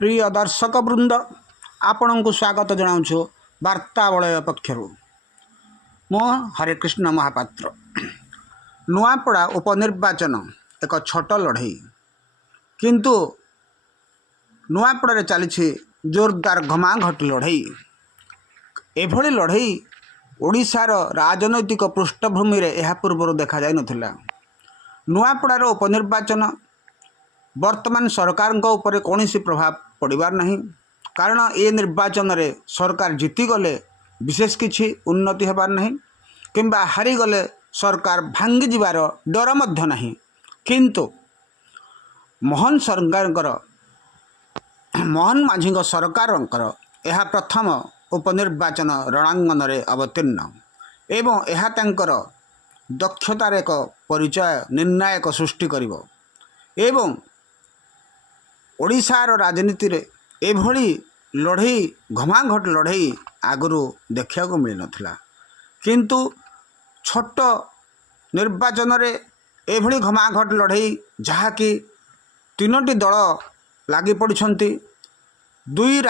प्रिय दर्शक वृंद आपण को स्वागत जनाऊँ वार्तावलय पक्षर मो हरेकृष्ण महापात्र। नुआपड़ा उपनिर्वाचन एक छोट लड़ई किंतु नुआपड़ा चली जोरदार घमाघट लड़ई। एभली लड़ई ओडिशार राजनैतिक पृष्ठभूमि रे यह पूर्व देखा जाय नथिला। नुआपड़ार उपनिर्वाचन वर्तमान सरकार उपरे कौन प्रभाव पड़ार नहीं, कारण ए निर्वाचन रे सरकार जीतीगले विशेष किछि उन्नति होबार नहीं किंबा हारीगले सरकार भांगी जीवार डर मध्य नहीं। किंतु मोहन सरकार मोहन माझी सरकार यह प्रथम उपनिर्वाचन रणांगन रे अवतीर्ण एवं यह तांकर दक्षतार एक परिचय निर्णायक सृष्टि करिवो एवं ओडिशार राजनीति रे एभली लड़ई घमाघट लड़ई आगु देखा मिल नथिला। किंतु छोट निर्वाचन रे एभली घमाघट लड़ई जहाँकि तीनोटी दल लगी पड़छंती, दुई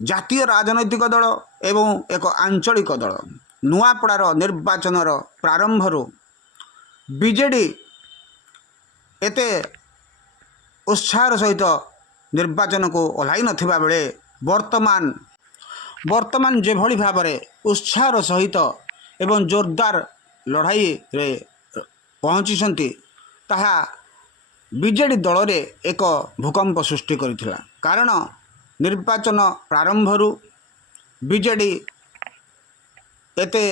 जातीय राजनैतिक दल एवं एक आंचलिक दल। नुआपड़ार निर्वाचनर प्रारंभरू बीजेडी एते उत्साह सहित निर्वाचन को ओह्लाई नथिबा बेले वर्तमान जेभली भाव में उत्साह सहित एवं जोरदार लड़ाई रे पहुँची ताहा बीजेडी दल रे एक भूकंप सृष्टि करिथिला। कारण निर्वाचन प्रारंभरू बीजेडी एते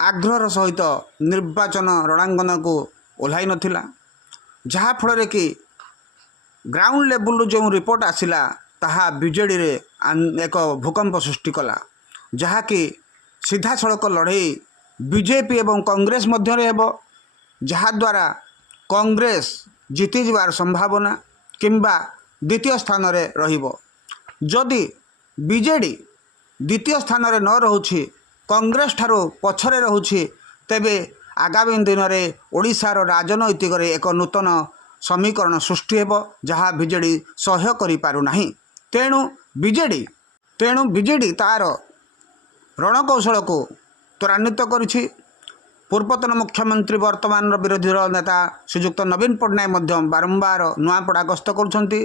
आग्रह सहित निर्वाचन रणांगन को ओह्लाई नथिला, जहा फल कि ग्राउंड लेवल जो रिपोर्ट आसिला ताहा बीजेडी रे एक भूकंप सृष्टि कला, जहाँकि सीधा सड़क लड़ई बीजेपी एवं कांग्रेस मध्य हेबो, जहाद्वारा कांग्रेस जीति जीवार संभावना किंबा द्वितीय स्थान रे रहिबो। जदि बीजेडी द्वितीय स्थान रे न रहुछि, कांग्रेस ठारो पछरे रहुछि, तेबे आगामी दिन में ओडिशार राजनैतिक रे एक नूतन समीकरण सृष्टि हेबो, जहाँ बीजेडी सहय करि पारु नाही। तेणु बीजेडी तार रणकौशल को त्वरान्वित करिछि। पूर्वतन मुख्यमंत्री वर्तमान विरोधी दल नेता श्रीजुक्त नवीन पट्टनायक मध्य बारंबार नुआपड़ा गस्त करुछंती।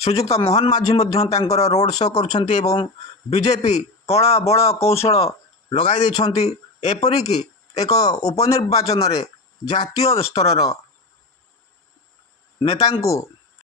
श्रीजुक्त मोहन माझी मध्य तांकर रोड शो करुछंती एवं बीजेपी कल बल कौशल लगाई दैछंती। एपरिकी एक उपनिर्वाचन रे जातीय स्तर नेता